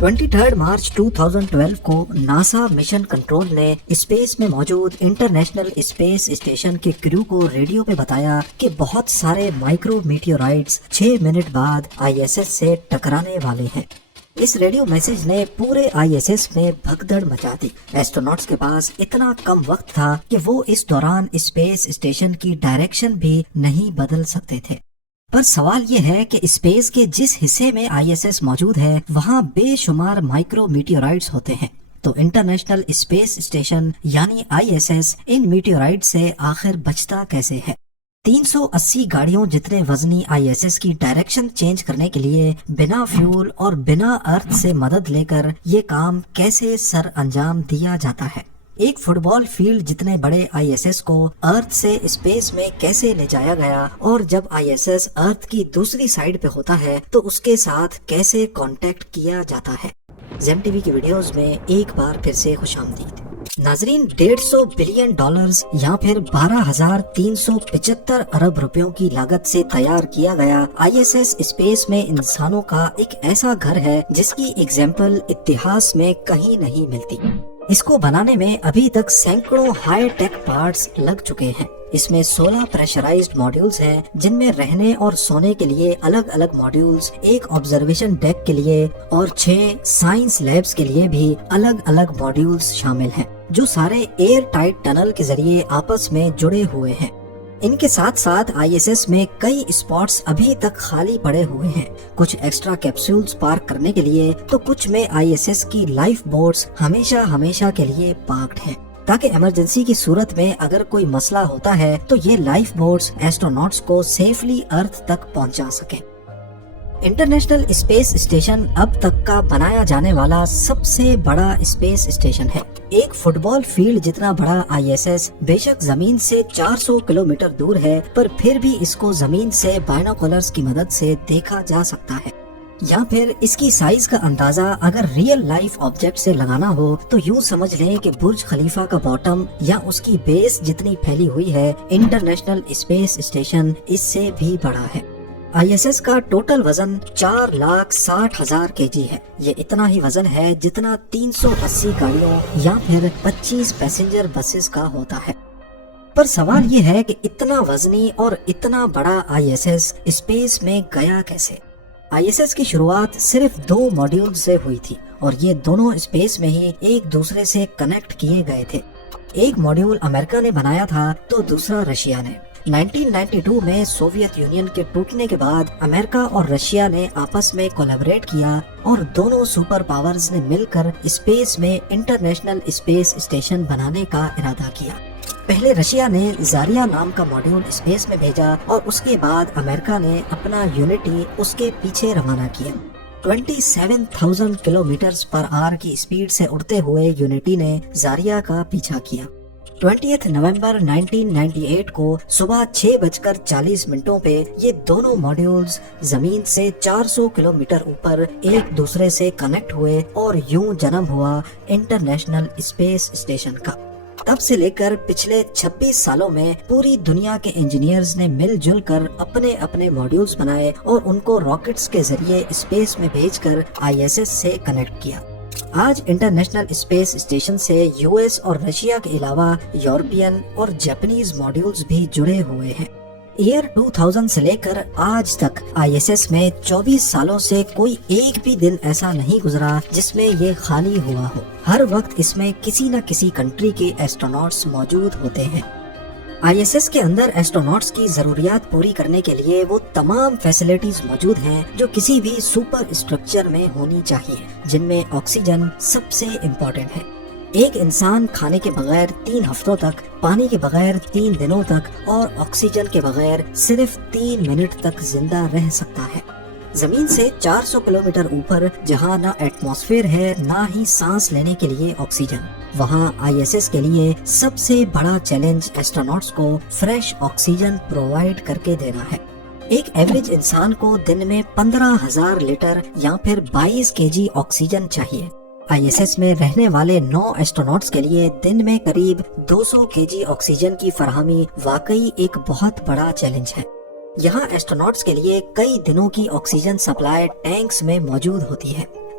23 مارچ 2012 کو NASA mission control نے space میں موجود انٹرنیشنل اسپیس اسٹیشن کے کریو کو ریڈیو پہ بتایا کہ بہت سارے مائکرو میٹیورائٹس 6 منٹ بعد آئی ایس ایس سے ٹکرانے والے ہیں۔ اس ریڈیو میسج نے پورے آئی ایس ایس میں بھگدڑ مچا دی۔ ایسٹروناٹس کے پاس اتنا کم وقت تھا کہ وہ اس دوران اسپیس اسٹیشن کی ڈائریکشن بھی نہیں بدل سکتے تھے۔ پر سوال یہ ہے کہ اسپیس کے جس حصے میں آئی ایس ایس موجود ہے وہاں بے شمار مائکرو میٹیورائٹس ہوتے ہیں، تو انٹرنیشنل اسپیس اسٹیشن یعنی آئی ایس ایس ان میٹیورائٹ سے آخر بچتا کیسے ہے؟ 380 گاڑیوں جتنے وزنی آئی ایس ایس کی ڈائریکشن چینج کرنے کے لیے بنا فیول اور بنا ارتھ سے مدد لے کر یہ کام کیسے سر انجام دیا جاتا ہے؟ ایک فٹ بال فیلڈ جتنے بڑے آئی ایس ایس کو ارتھ سے اسپیس میں کیسے لے جایا گیا، اور جب آئی ایس ایس ارتھ کی دوسری سائڈ پہ ہوتا ہے تو اس کے ساتھ کیسے کانٹیکٹ کیا جاتا ہے؟ زیم ٹی وی کی ویڈیوز میں ایک بار پھر سے خوش آمدید۔ ناظرین، $150 بلین یا پھر 12,375 ارب روپیوں کی لاگت سے تیار کیا گیا آئی ایس ایس اسپیس میں انسانوں کا ایک ایسا گھر ہے جس کی ایگزامپل اتہاس میں کہیں نہیں ملتی۔ اس کو بنانے میں ابھی تک سینکڑوں ہائی ٹیک پارٹس لگ چکے ہیں۔ اس میں 16 پریشرائزڈ ماڈیولز ہیں جن میں رہنے اور سونے کے لیے الگ الگ ماڈیولز، ایک آبزرویشن ڈیک کے لیے اور 6 سائنس لیبز کے لیے بھی الگ الگ ماڈیولز شامل ہیں، جو سارے ایئر ٹائٹ ٹنل کے ذریعے آپس میں جڑے ہوئے ہیں۔ ان کے ساتھ ساتھ آئی ایس ایس میں کئی اسپاٹس ابھی تک خالی پڑے ہوئے ہیں، کچھ ایکسٹرا کیپسولز پارک کرنے کے لیے تو کچھ میں آئی ایس ایس کی لائف بوٹس ہمیشہ کے لیے پارکڈ ہیں، تاکہ ایمرجنسی کی صورت میں اگر کوئی مسئلہ ہوتا ہے تو یہ لائف بوٹس ایسٹروناٹس کو سیفلی ارتھ تک پہنچا سکیں۔ انٹرنیشنل اسپیس اسٹیشن اب تک کا بنایا جانے والا سب سے بڑا اسپیس اسٹیشن ہے۔ ایک فٹ بال فیلڈ جتنا بڑا آئی ایس ایس بے شک زمین سے 400 کلومیٹر دور ہے، پر پھر بھی اس کو زمین سے بائنوکولرز کی مدد سے دیکھا جا سکتا ہے۔ یا پھر اس کی سائز کا اندازہ اگر ریئل لائف آبجیکٹ سے لگانا ہو تو یوں سمجھ لیں کہ برج خلیفہ کا باٹم یا اس کی بیس جتنی پھیلی ہوئی ہے، انٹرنیشنل اسپیس اسٹیشن اس سے بھی بڑا ہے۔ آئی ایس ایس کا ٹوٹل وزن 4,60,000 kg ہے۔ یہ اتنا ہی وزن ہے جتنا 380 گاڑیوں یا پھر 25 پیسنجر بسز کا ہوتا ہے۔ پر سوال یہ ہے کہ اتنا وزنی اور اتنا بڑا آئی ایس ایس اسپیس میں گیا کیسے؟ آئی ایس ایس کی شروعات صرف 2 ماڈیول سے ہوئی تھی، اور یہ دونوں اسپیس میں ہی ایک دوسرے سے کنیکٹ کیے گئے تھے۔ ایک ماڈیول امریکہ نے بنایا تھا تو دوسرا رشیا نے۔ 1992 میں سوویت یونین کے ٹوٹنے کے بعد امریکہ اور رشیا نے آپس میں کولیبریٹ کیا اور دونوں سپر پاورز نے مل کر اسپیس میں انٹرنیشنل اسپیس اسٹیشن بنانے کا ارادہ کیا۔ پہلے رشیا نے زاریا نام کا ماڈیول اسپیس میں بھیجا اور اس کے بعد امریکہ نے اپنا یونٹی اس کے پیچھے روانہ کیا۔ 27,000 کلومیٹرز پر آور کی اسپیڈ سے اڑتے ہوئے یونٹی نے زاریا کا پیچھا کیا۔ 20 نومبر 1998 کو صبح 6:40 پہ یہ دونوں ماڈیولز زمین سے 400 کلومیٹر اوپر ایک دوسرے سے کنیکٹ ہوئے اور یوں جنم ہوا انٹرنیشنل اسپیس اسٹیشن کا۔ تب سے لے کر پچھلے 26 سالوں میں پوری دنیا کے انجینئرز نے مل جل کر اپنے اپنے ماڈیولز بنائے اور ان کو راکٹس کے ذریعے اسپیس میں بھیج کر آئی ایس ایس سے کنیکٹ کیا۔ آج انٹرنیشنل اسپیس اسٹیشن سے یو ایس اور رشیا کے علاوہ یورپین اور جاپنیز ماڈیولز بھی جڑے ہوئے ہیں۔ ایئر 2000 سے لے کر آج تک آئی ایس ایس میں 24 سالوں سے کوئی ایک بھی دن ایسا نہیں گزرا جس میں یہ خالی ہوا ہو۔ ہر وقت اس میں کسی نہ کسی کنٹری کے ایسٹروناٹس موجود ہوتے ہیں۔ آئی ایس ایس کے اندر ایسٹروناٹس کی ضروریات پوری کرنے کے لیے وہ تمام فیسلٹیز موجود ہیں جو کسی بھی سپر اسٹرکچر میں ہونی چاہیے، جن میں آکسیجن سب سے امپورٹنٹ ہے۔ ایک انسان کھانے کے بغیر 3 ہفتوں تک، پانی کے بغیر 3 دنوں تک اور آکسیجن کے بغیر صرف 3 منٹ تک زندہ رہ سکتا ہے۔ زمین سے 400 کلومیٹر اوپر جہاں نہ ایٹماسفیئر ہے نہ ہی سانس لینے کے لیے آکسیجن، وہاں آئی ایس ایس کے لیے سب سے بڑا چیلنج ایسٹروناٹس کو فریش آکسیجن پرووائڈ کر کے دینا ہے۔ ایک ایوریج انسان کو دن میں 15,000 لیٹر یا پھر 22 kg آکسیجن چاہیے۔ آئی ایس ایس میں رہنے والے 9 ایسٹروناٹس کے لیے دن میں قریب 200 kg آکسیجن کی فراہمی واقعی ایک بہت بڑا چیلنج ہے۔ یہاں ایسٹروناٹس کے لیے کئی دنوں کی آکسیجن سپلائی ٹینکس میں موجود ہوتی ہے۔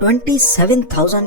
27,000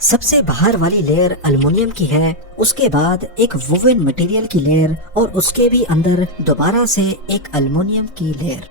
سب سے باہر والی لیئر الومینیم کی ہے، اس کے بعد ایک ووون مٹیریل کی لیئر اور اس کے بھی اندر دوبارہ سے ایک الومینیم کی لیئر۔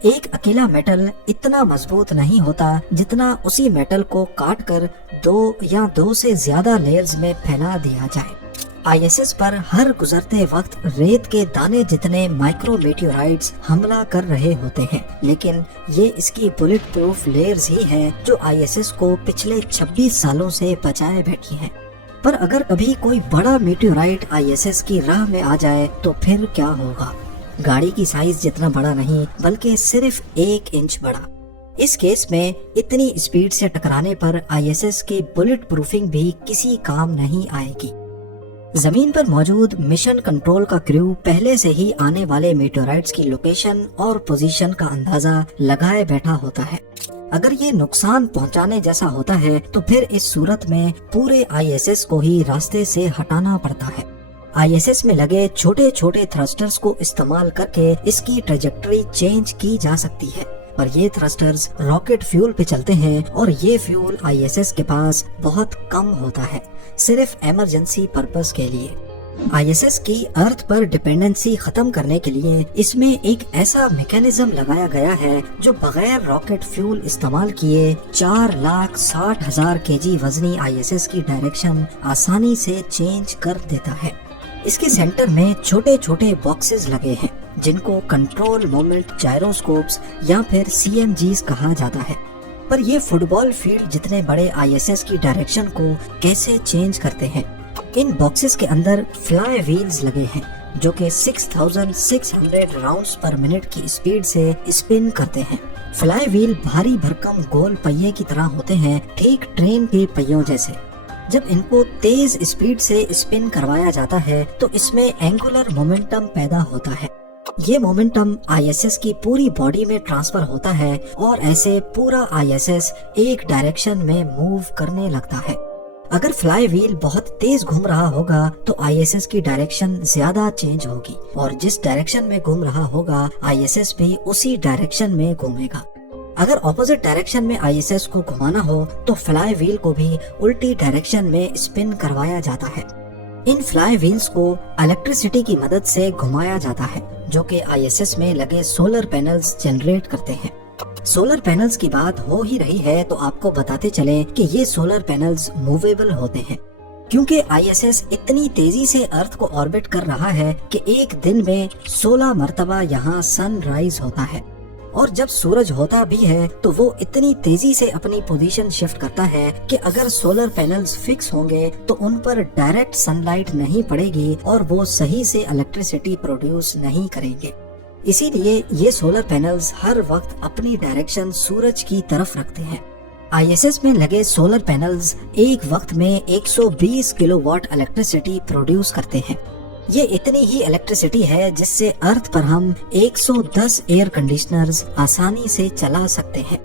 ایک اکیلا میٹل اتنا مضبوط نہیں ہوتا جتنا اسی میٹل کو کاٹ کر دو سے زیادہ لیئرز میں پھیلا دیا جائے۔ آئی ایس ایس پر ہر گزرتے وقت ریت کے دانے جتنے مائکرو میٹیورائٹس حملہ کر رہے ہوتے ہیں، لیکن یہ اس کی بلٹ پروف لیئرز ہی ہیں جو آئی ایس ایس کو پچھلے 26 سالوں سے بچائے بیٹھی ہیں۔ پر اگر کبھی کوئی بڑا میٹیورائٹ آئی ایس ایس کی راہ میں آ جائے تو پھر کیا ہوگا؟ گاڑی کی سائز جتنا بڑا نہیں بلکہ صرف 1 انچ بڑا۔ اس کیس میں اتنی اسپیڈ سے ٹکرانے پر آئی ایس ایس کی بلٹ پروفنگ بھی کسی کام نہیں آئے گی۔ زمین پر موجود مشن کنٹرول کا کریو پہلے سے ہی آنے والے میٹیورائٹس کی لوکیشن اور پوزیشن کا اندازہ لگائے بیٹھا ہوتا ہے۔ اگر یہ نقصان پہنچانے جیسا ہوتا ہے تو پھر اس صورت میں پورے آئی ایس ایس کو ہی راستے سے ہٹانا پڑتا ہے۔ آئی ایس ایس میں لگے چھوٹے چھوٹے تھرسٹرز کو استعمال کر کے اس کی ٹریجیکٹری چینج کی جا سکتی ہے، پر یہ تھرسٹرز راکٹ فیول پہ چلتے ہیں اور یہ فیول آئی ایس ایس کے پاس بہت کم ہوتا ہے، صرف ایمرجنسی پرپز کے لیے۔ آئی ایس ایس کی ارتھ پر ڈیپینڈنسی ختم کرنے کے لیے اس میں ایک ایسا میکینزم لگایا گیا ہے جو بغیر راکٹ فیول استعمال کیے 4,60,000 kg وزنی آئی ایس ایس کی ڈائریکشن آسانی سے چینج کر دیتا ہے۔ اس کے سینٹر میں چھوٹے چھوٹے باکسز لگے ہیں جن کو کنٹرول مومنٹ جائروسکوپس یا پھر سی ایم جیز کہا جاتا ہے۔ پر یہ فٹ بال فیلڈ جتنے بڑے آئی ایس ایس کی ڈائریکشن کو کیسے چینج کرتے ہیں؟ ان باکسز کے اندر فلائی ویلز لگے ہیں جو کہ 6600 راؤنڈز پر منٹ کی اسپیڈ سے اسپن کرتے ہیں۔ فلائی ویل بھاری بھرکم گول پہیے کی طرح ہوتے ہیں، ٹھیک ٹرین کے پہیوں جیسے۔ جب ان کو تیز اسپیڈ سے اسپن کروایا جاتا ہے تو اس میں اینگولر مومنٹم پیدا ہوتا ہے۔ یہ مومنٹم آئی ایس ایس کی پوری باڈی میں ٹرانسفر ہوتا ہے اور ایسے پورا آئی ایس ایس ایک ڈائریکشن میں موو کرنے لگتا ہے۔ اگر فلائی ویل بہت تیز گھوم رہا ہوگا تو آئی ایس ایس کی ڈائریکشن زیادہ چینج ہوگی، اور جس ڈائریکشن میں گھوم رہا ہوگا آئی ایس ایس بھی اسی ڈائریکشن میں گھومے گا۔ اگر اپوزٹ ڈائریکشن میں آئی ایس ایس کو گھمانا ہو تو فلائی ویل کو بھی الٹی ڈائریکشن میں اسپن کروایا جاتا ہے۔ ان فلائی ویلز کو الیکٹریسٹی کی مدد سے گھمایا جاتا ہے جو کہ آئی ایس ایس میں لگے سولر پینلز جنریٹ کرتے ہیں۔ سولر پینلز کی بات ہو ہی رہی ہے تو آپ کو بتاتے چلیں کہ یہ سولر پینلز موویبل ہوتے ہیں، کیونکہ آئی ایس ایس اتنی تیزی سے ارتھ کو آربٹ کر رہا ہے کہ ایک دن میں 16 مرتبہ یہاں سن رائز ہوتا ہے، اور جب سورج ہوتا بھی ہے تو وہ اتنی تیزی سے اپنی پوزیشن شفٹ کرتا ہے کہ اگر سولر پینلز فکس ہوں گے تو ان پر ڈائریکٹ سن لائٹ نہیں پڑے گی اور وہ صحیح سے الیکٹریسٹی پروڈیوس نہیں کریں گے۔ اسی لیے یہ سولر پینلز ہر وقت اپنی ڈائریکشن سورج کی طرف رکھتے ہیں۔ آئی ایس ایس میں لگے سولر پینلز ایک وقت میں 120 کلو واٹ الیکٹریسٹی پروڈیوس کرتے ہیں۔ یہ اتنی ہی الیکٹریسٹی ہے جس سے ارتھ پر ہم 110 ایئر کنڈیشنرز آسانی سے چلا سکتے ہیں۔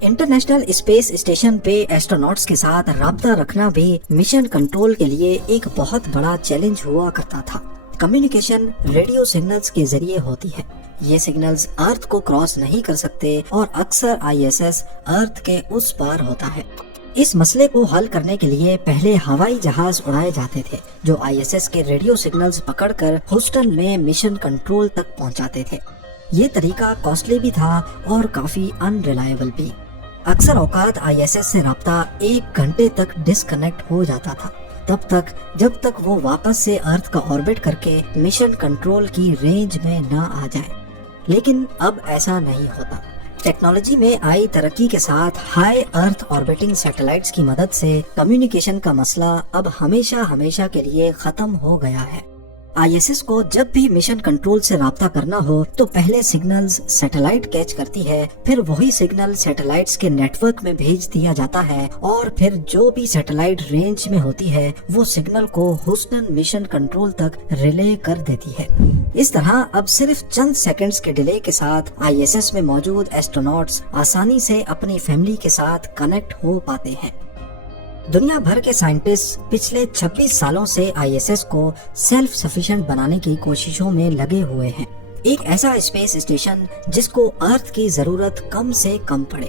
انٹرنیشنل اسپیس اسٹیشن پہ ایسٹروناٹس کے ساتھ رابطہ رکھنا بھی مشن کنٹرول کے لیے ایک بہت بڑا چیلنج ہوا کرتا تھا۔ کمیونیکیشن ریڈیو سگنلز کے ذریعے ہوتی ہے۔ یہ سگنلز ارتھ کو کراس نہیں کر سکتے اور اکثر آئی ایس ایس ارتھ کے اس پار ہوتا ہے۔ اس مسئلے کو حل کرنے کے لیے پہلے ہوائی جہاز اڑائے جاتے تھے جو آئی ایس ایس کے ریڈیو سگنلز پکڑ کر ہیوسٹن میں مشن کنٹرول تک پہنچاتے تھے۔ یہ طریقہ کاسٹلی بھی تھا اور کافی ان ریلائبل بھی۔ اکثر اوقات آئی ایس ایس سے رابطہ 1 گھنٹے تک ڈسکنیکٹ ہو جاتا تھا، تب تک جب تک وہ واپس سے ارتھ کا آربٹ کر کے مشن کنٹرول کی رینج میں نہ آ جائے۔ لیکن اب ایسا نہیں ہوتا۔ ٹیکنالوجی میں آئی ترقی کے ساتھ ہائی ارتھ آربٹنگ سیٹلائٹس کی مدد سے کمیونیکیشن کا مسئلہ اب ہمیشہ کے لیے ختم ہو گیا ہے۔ آئی ایس ایس کو جب بھی مشن کنٹرول سے رابطہ کرنا ہو تو پہلے سگنلز سیٹلائٹ کیچ کرتی ہے، پھر وہی سگنل سیٹلائٹس کے نیٹ ورک میں بھیج دیا جاتا ہے، اور پھر جو بھی سیٹلائٹ رینج میں ہوتی ہے وہ سگنل کو ہیوسٹن مشن کنٹرول تک ریلے کر دیتی ہے۔ اس طرح اب صرف چند سیکنڈز کے ڈیلے کے ساتھ آئی ایس ایس میں موجود ایسٹروناٹس آسانی سے اپنی فیملی کے ساتھ کنیکٹ ہو پاتے ہیں۔ دنیا بھر کے سائنٹسٹ پچھلے 26 سالوں سے آئی ایس ایس کو سیلف سفیشینٹ بنانے کی کوششوں میں لگے ہوئے ہیں۔ ایک ایسا اسپیس اسٹیشن جس کو ارتھ کی ضرورت کم سے کم پڑے،